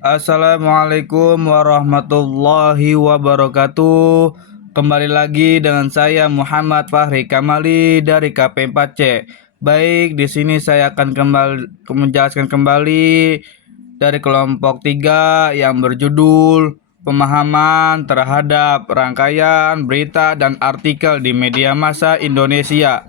Assalamualaikum warahmatullahi wabarakatuh. Kembali lagi dengan saya Muhammad Fahri Kamali dari KP4C. Baik, di sini saya akan menjelaskan kembali dari kelompok 3 yang berjudul pemahaman terhadap rangkaian berita dan artikel di media massa Indonesia.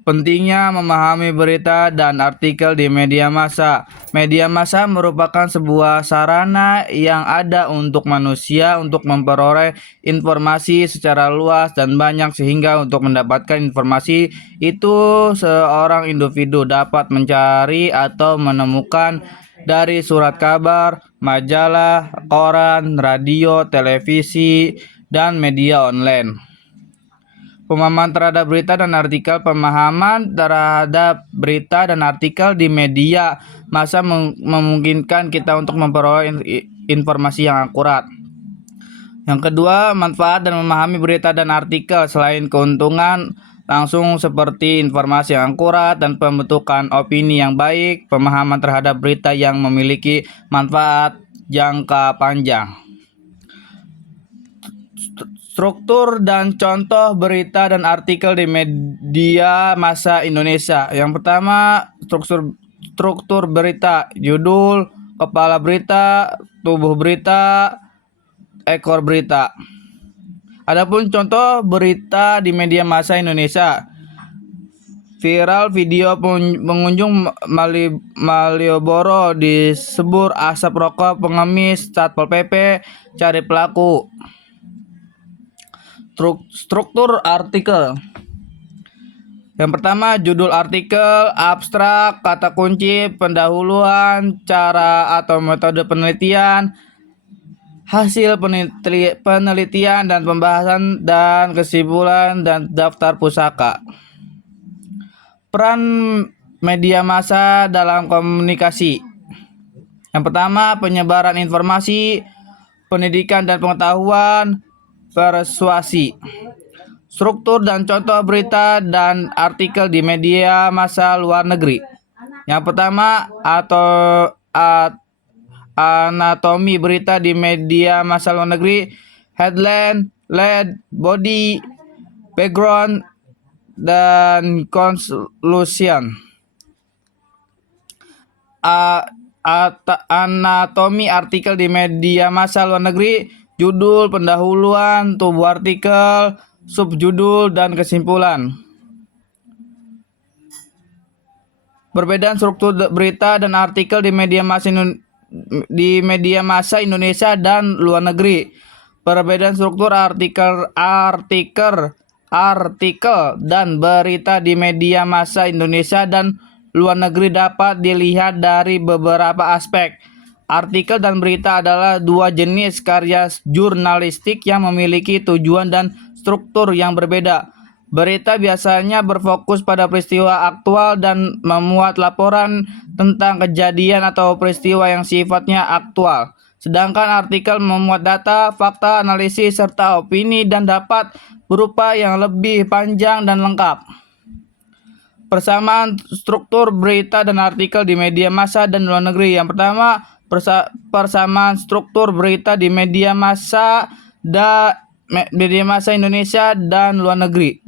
Pentingnya memahami berita dan artikel di media massa. Media massa merupakan sebuah sarana yang ada untuk manusia untuk memperoleh informasi secara luas dan banyak, sehingga untuk mendapatkan informasi itu seorang individu dapat mencari atau menemukan dari surat kabar, majalah, koran, radio, televisi, dan media online. Pemahaman terhadap berita dan artikel. Pemahaman terhadap berita dan artikel di media massa memungkinkan kita untuk memperoleh informasi yang akurat. Yang kedua, manfaat dan memahami berita dan artikel. Selain keuntungan langsung seperti informasi yang akurat dan pembentukan opini yang baik, pemahaman terhadap berita yang memiliki manfaat jangka panjang. Struktur dan contoh berita dan artikel di media massa Indonesia. Yang pertama, struktur berita, judul, kepala berita, tubuh berita, ekor berita. Adapun contoh berita di media massa Indonesia. Viral video pengunjung Malioboro disebur asap rokok pengemis, Satpol PP cari pelaku. Struktur artikel. Yang pertama, judul artikel, abstrak, kata kunci, pendahuluan, cara atau metode penelitian, hasil penelitian dan pembahasan dan kesimpulan, dan daftar pusaka. Peran media massa dalam komunikasi. Yang pertama, penyebaran informasi, pendidikan dan pengetahuan, persuasi. Struktur dan contoh berita dan artikel di media massa luar negeri. Yang pertama, anatomi berita di media massa luar negeri, headline, lead, body, background, dan conclusion. Anatomi artikel di media massa luar negeri, judul, pendahuluan, tubuh artikel, subjudul, dan kesimpulan. Perbedaan struktur berita dan artikel di media massa Indonesia dan luar negeri. Perbedaan struktur artikel dan berita di media massa Indonesia dan luar negeri dapat dilihat dari beberapa aspek. Artikel dan berita adalah dua jenis karya jurnalistik yang memiliki tujuan dan struktur yang berbeda. Berita biasanya berfokus pada peristiwa aktual dan memuat laporan tentang kejadian atau peristiwa yang sifatnya aktual. Sedangkan artikel memuat data, fakta, analisis, serta opini dan dapat berupa yang lebih panjang dan lengkap. Persamaan struktur berita dan artikel di media massa dan luar negeri. Yang pertama, persamaan struktur berita di media massa Indonesia dan luar negeri.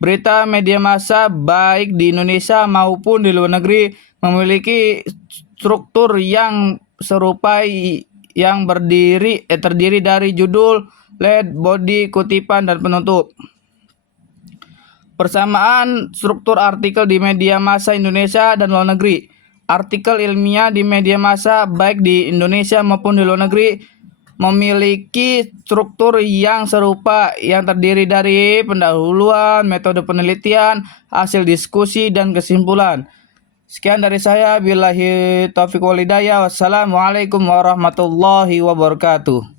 Berita media massa baik di Indonesia maupun di luar negeri memiliki struktur yang serupa yang terdiri dari judul, lead, body, kutipan, dan penutup. Persamaan struktur artikel di media massa Indonesia dan luar negeri. Artikel ilmiah di media massa baik di Indonesia maupun di luar negeri memiliki struktur yang serupa yang terdiri dari pendahuluan, metode penelitian, hasil diskusi, dan kesimpulan. Sekian dari saya. Billahi taufiq wal hidayah. Wassalamualaikum warahmatullahi wabarakatuh.